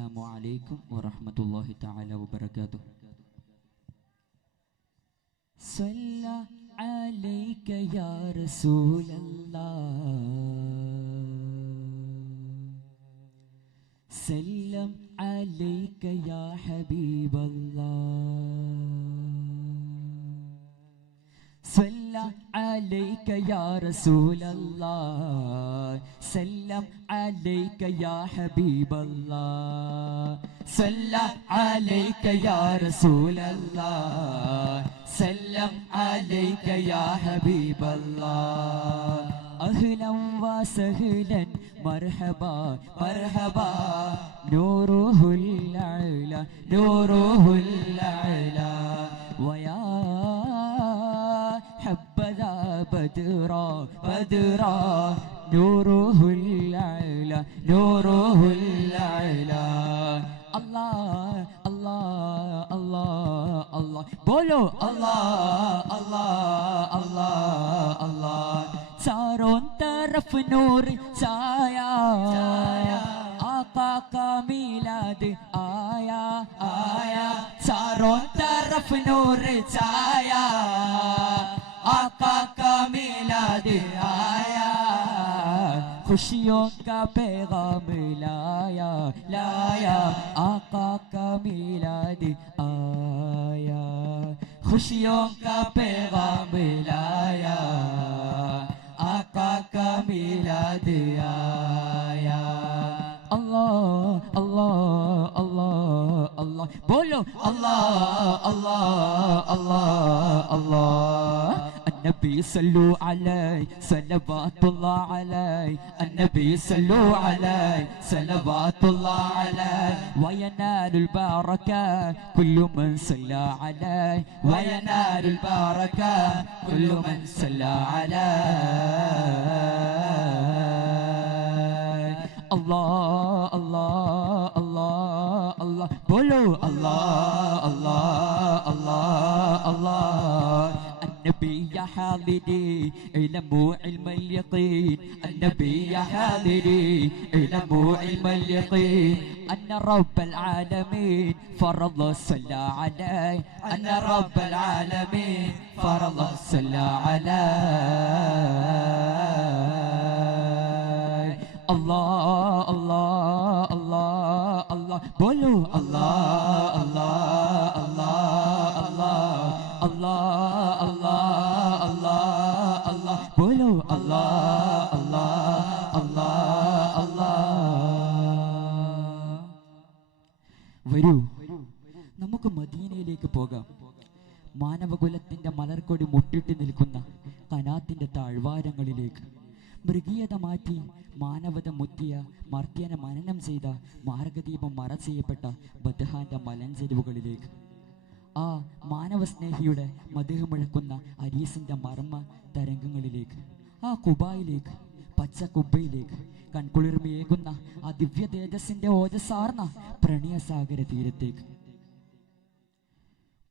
അസ്സലാമു അലൈക്കും വറഹ്മത്തുള്ളാഹി തആല വബറകാതുഹു. സല്ല അലൈക യാ റസൂലല്ലാഹ്, സല്ലം അലൈക യാ ഹബീബല്ലാഹ്, സല്ല അലൈക യാ റസൂലല്ലാഹ്, സല്ലം അലൈക യാ ഹബീബല്ലാഹ്, സല്ല അലൈക യാ റസൂലല്ലാഹ്, സല്ലം അലൈക യാ ഹബീബല്ലാഹ്. അഹ്ലൻ വസഹ്ലൻ മർഹബാ മർഹബാ നൂറുഹുൽ അഅല നൂറുഹുൽ അഅല വയാ ഹബ്ബദാ ബദ്റാ ബദ്റാ നൂറുഹുൽ അഅല നൂറുഹുൽ അഅല. അല്ലാഹ് അല്ലാഹ് അല്ലാഹ് അല്ലാഹ് बोलो अल्लाह अल्लाह अल्लाह अल्लाह. चारों तरफ नूर छाया आका का मिलाद आया आया. चारों तरफ नूर छाया आका का मिलाद आया. खुशियों का पैगाम लाया लाया आका का मिलाद आया. खुशियों का पैगाम लाया आका का मिलाद आया. अल्लाह अल्लाह अल्लाह अल्लाह बोलो अल्लाह अल्लाह अल्लाह अल्लाह. النبي صلوا عليه صلوات الله عليه. النبي صلوا عليه صلوات الله عليه. وينال البركة كل من صلى عليه. وينال البركة كل من صلى عليه. الله الله الله الله بولو الله الله الله الله. النبي يا حاضري علموا علم اليقين. النبي يا حاضري علموا علم اليقين. أن رب العالمين فرض صلى عليه. أن رب العالمين فرض صلى عليه. الله الله الله الله بولو الله الله الله الله الله الله الله الله بولو الله الله الله الله. വരൂ നമുക്ക് മദീനയിലേക്ക് പോകാം. മാനവകുലത്തിന്റെ മലർക്കൊടി മുട്ടിട്ട് നിൽക്കുന്ന കനാത്തിന്റെ താഴ്വാരങ്ങളിലേക്ക്, മൃഗീയത മാറ്റി മാനവത മുത്തിയ മർത്യനെ മനനം ചെയ്ത മാർഗദീപം മറ ചെയ്യപ്പെട്ട ബദ്ഹാന്റെ മലഞ്ചെരുവുകളിലേക്ക്, ആ മാനവസ്നേഹിയുടെ മധുഹ മുഴക്കുന്ന അരീസിന്റെ മർമ്മ തരംഗങ്ങളിലേക്ക്, ആ കുബായിലേക്ക്, പച്ച കുബയിലേക്ക്, കൺകുളിർമയേകുന്ന ആ ദിവ്യ തേജസ്സിന്റെ ഓജസാർന്ന പ്രണയസാഗര തീരത്തേക്ക്.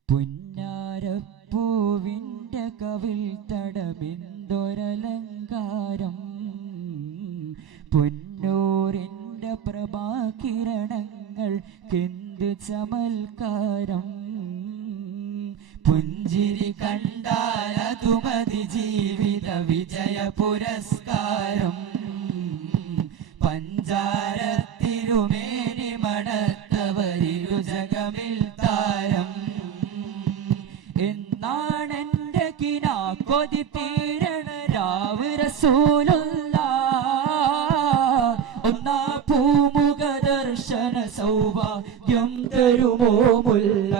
പൊന്നാരപ്പൂവിന്റെ കവിൽ തടമെന്തൊരലങ്കാരം, പൊന്നൂരിന്റെ പ്രഭാകിരണങ്ങൾക്കെന്ത് ചമൽക്കാരം. പുഞ്ചിരി കണ്ടാൽ അതുമതി ജീവിത വിജയ പുരസ്കാരം. പഞ്ചാരത്തിരുമേനി മണത്തവരിരു ജഗമിൽ താരം. എന്നാണെന്റെ കിനാ കൊതി തീരണ രാവ് റസൂലുള്ളാഹ്. ഒന്നാ പൂമുഖ ദർശന സൗഭാഗ്യം തരുമോ മുല്ല.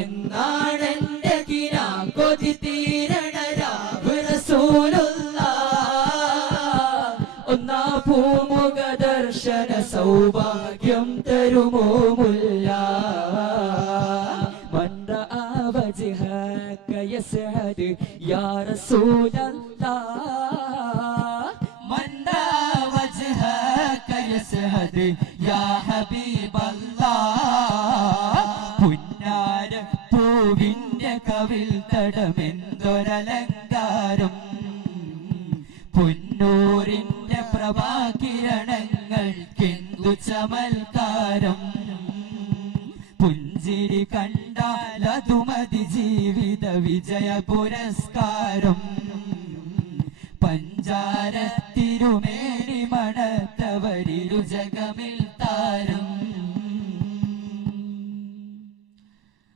എന്നാണെന്റെ കിനാ കൊതി തീരണ രാവ് റസൂലുള്ളാഹ്. ഒന്നാ പൂമുഖ ദർശന സൗഭാഗ്യം തരുമോ മുല്ല. وجهك يسعد يا رسول الله. من رأى وجهك يسعد يا حبيب الله. പുന്നാര പൂവിന്റെ കവിൽ തടമെന്തൊരലങ്കാരം, പൊന്നൂരിന്റെ പ്രഭാകിരണങ്ങൾക്കെന്തു എന്തു ചമൽക്കാരം പുഞ്ചിരി കണ്ടാൽ അതു മതി ജീവിത വിജയ പുരസ്കാരം പഞ്ചാര തിരുമേനി മണത്തവരിരു ജഗമിൽ താരം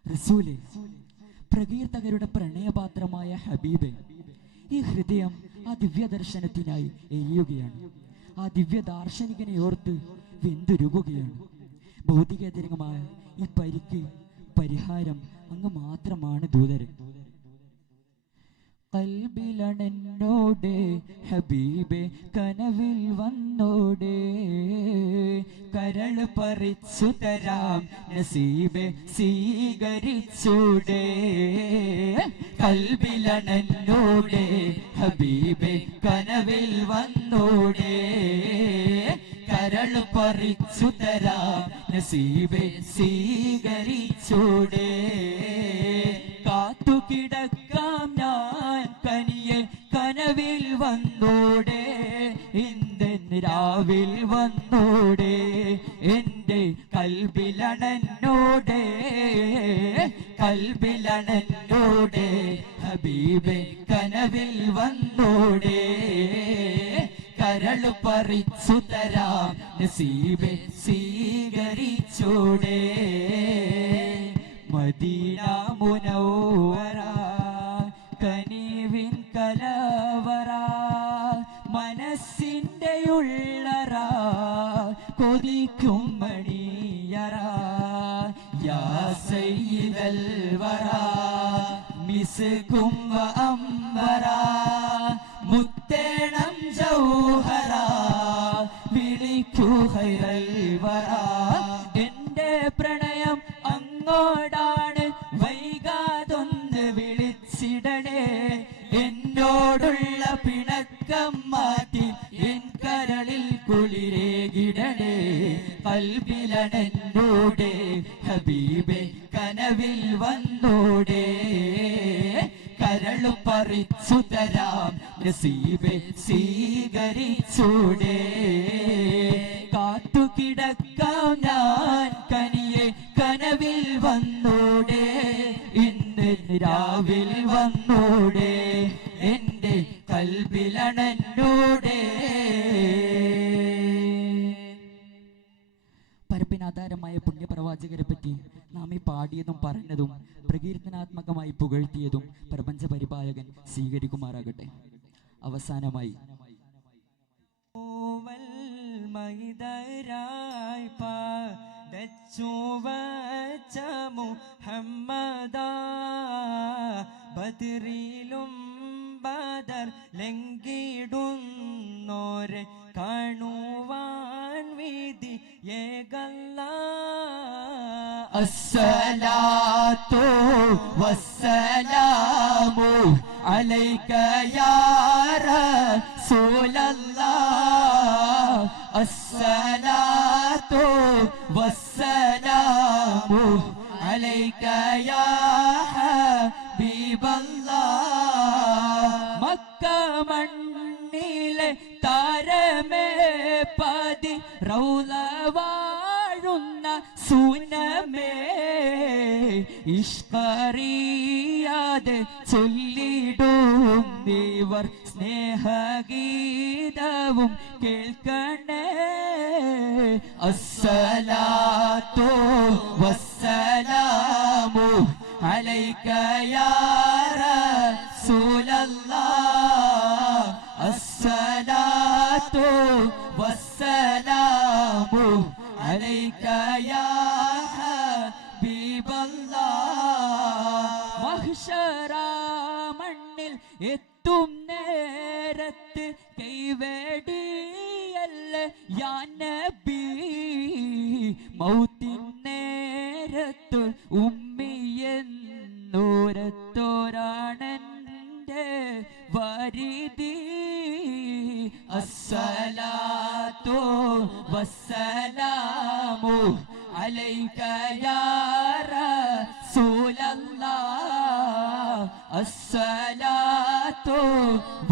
റസൂലേ, പ്രകീർത്തകരുടെ പ്രണയപാത്രമായ ഹബീബെ, ഈ ഹൃദയം ആ ദിവ്യദർശനത്തിനായി എരിയുകയാണ്. ആ ദിവ്യ ദാർശനികനെ ഓർത്ത് വെന്തുരുകുകയാണ്. ഭൗതികതരമായ ഈ പരിക്ക് പരിഹാരം അങ്ങ് മാത്രമാണ് ദൂതരെ. കൽബിലണെന്നോടെ ഹബീബെ കനവിൽ വന്നോടെ കരൾ പറിച്ചു തരാം നസീബെ സ്വീകരിച്ചൂടെ കൽബിലണെന്നോടെ ഹബീബെ കനവിൽ വന്നോടെ കരൾ പറിച്ചു തരാം നസീബെ സ്വീകരിച്ചൂടെ കാത്തുകിടക്കാം ഞാൻ കനിയെ കനവിൽ വന്നോടെ ഇന്ത്യൻ രാവിൽ വന്നോടെ എന്റെ കൽബിലണന്നോടെ കൽബിലണന്നോടെ ഹബീബെ കനവിൽ വന്നോടെ കരൾ പറിച്ചു തരാം നസീബെ സ്വീകരിച്ചോടെ മദീന മുനവ്വറ കനിവിൻ കലവറ മനസ്സിന്റെ ഉള്ളറ കൊതിക്കും മണിയറ യാ സയ്യിദൽ വറ മിസ്കും വ അംബറ മുത്തേണം ജൗഹറ വിളിക്കൂ ഖൈറൽ വറ എന്റെ പ്രണയം അങ്ങോടാണ് വൈകാതൊന്ന് വിളിച്ചിടണേ എന്നോടുള്ള പിണക്കം മാറ്റി എൻ കരളിൽ കുളിരേകിടണേ കൽബിലണെന്നോടെ ഹബീബെ കനവിൽ വന്നോടെ കരളു പറിച്ചു തരാം നസീബെ സ്വീകരിച്ചൂടെ കാത്തുകിടക്കാം ഞാൻ കനിയെ കനവിൽ വന്നോടെ ഇന്ന് രാവിൽ വന്നോടെ എന്റെ കൽബിലണന്നോടെ പരപ്പിനാധാരമായ പുണ്യപ്രവാചകരെ പറ്റി നാം ഈ പാടിയതും പറഞ്ഞതും പ്രകീർത്തനാത്മകമായി പുകഴ്ത്തിയതും പ്രപഞ്ച പരിപാലകൻ സ്വീകരിക്കുമാറാകട്ടെ. അവസാനമായി മൈദരായി പാടച്ചുവച്ച മുഹമ്മദാ ബദറിലും ബദർ ലംഘിടുന്നോരെ കാണുവാൻ വിധി ഏകല്ലാ അസ്സലാത്തു വസ്സലാമു അലൈക യാ റസൂലല്ലാഹ് അസ്സലാത്തു വസ്സലാമു അലൈക യാ ഹബീബല്ലാഹ് മക്ക മണ്ണിലെ താരമേ പതി റൗള വാഴുന്ന സുനമേ ഇഷ്കറിയാതെ ചൊല്ലിടും ഇവർ സ്നേഹഗീതവും കേൾക്കണേ അസ്സലാത്തു വസ്സലാമു അലൈക യാ റസൂലല്ലാഹ് അസ്സലാത്തു വസ്സലാമു അലൈക യാ ഹബീബല്ലാഹ് മഹ്ശറ മണ്ണിൽ എത്തും നേരത്ത് കൈവേടിയല്ലേ യാ നബി മൗത്തിൻ നേരത്ത് ഉമ്മിയെന്നോരത്തോരാണെന്റെ വരിതി അസ്സലാത്തു വസ്സലാമു അലൈക യാ റസൂലല്ലാഹ് അസ്സലാത്തു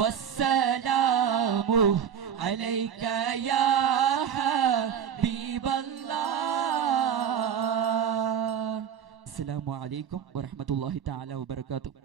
വസ്സലാമു അലൈക യാ ഹബീബല്ലാഹ് അസ്സലാമു അലൈക്കും വറഹ്മത്തുള്ളാഹി തആല വബറകാതുഹു.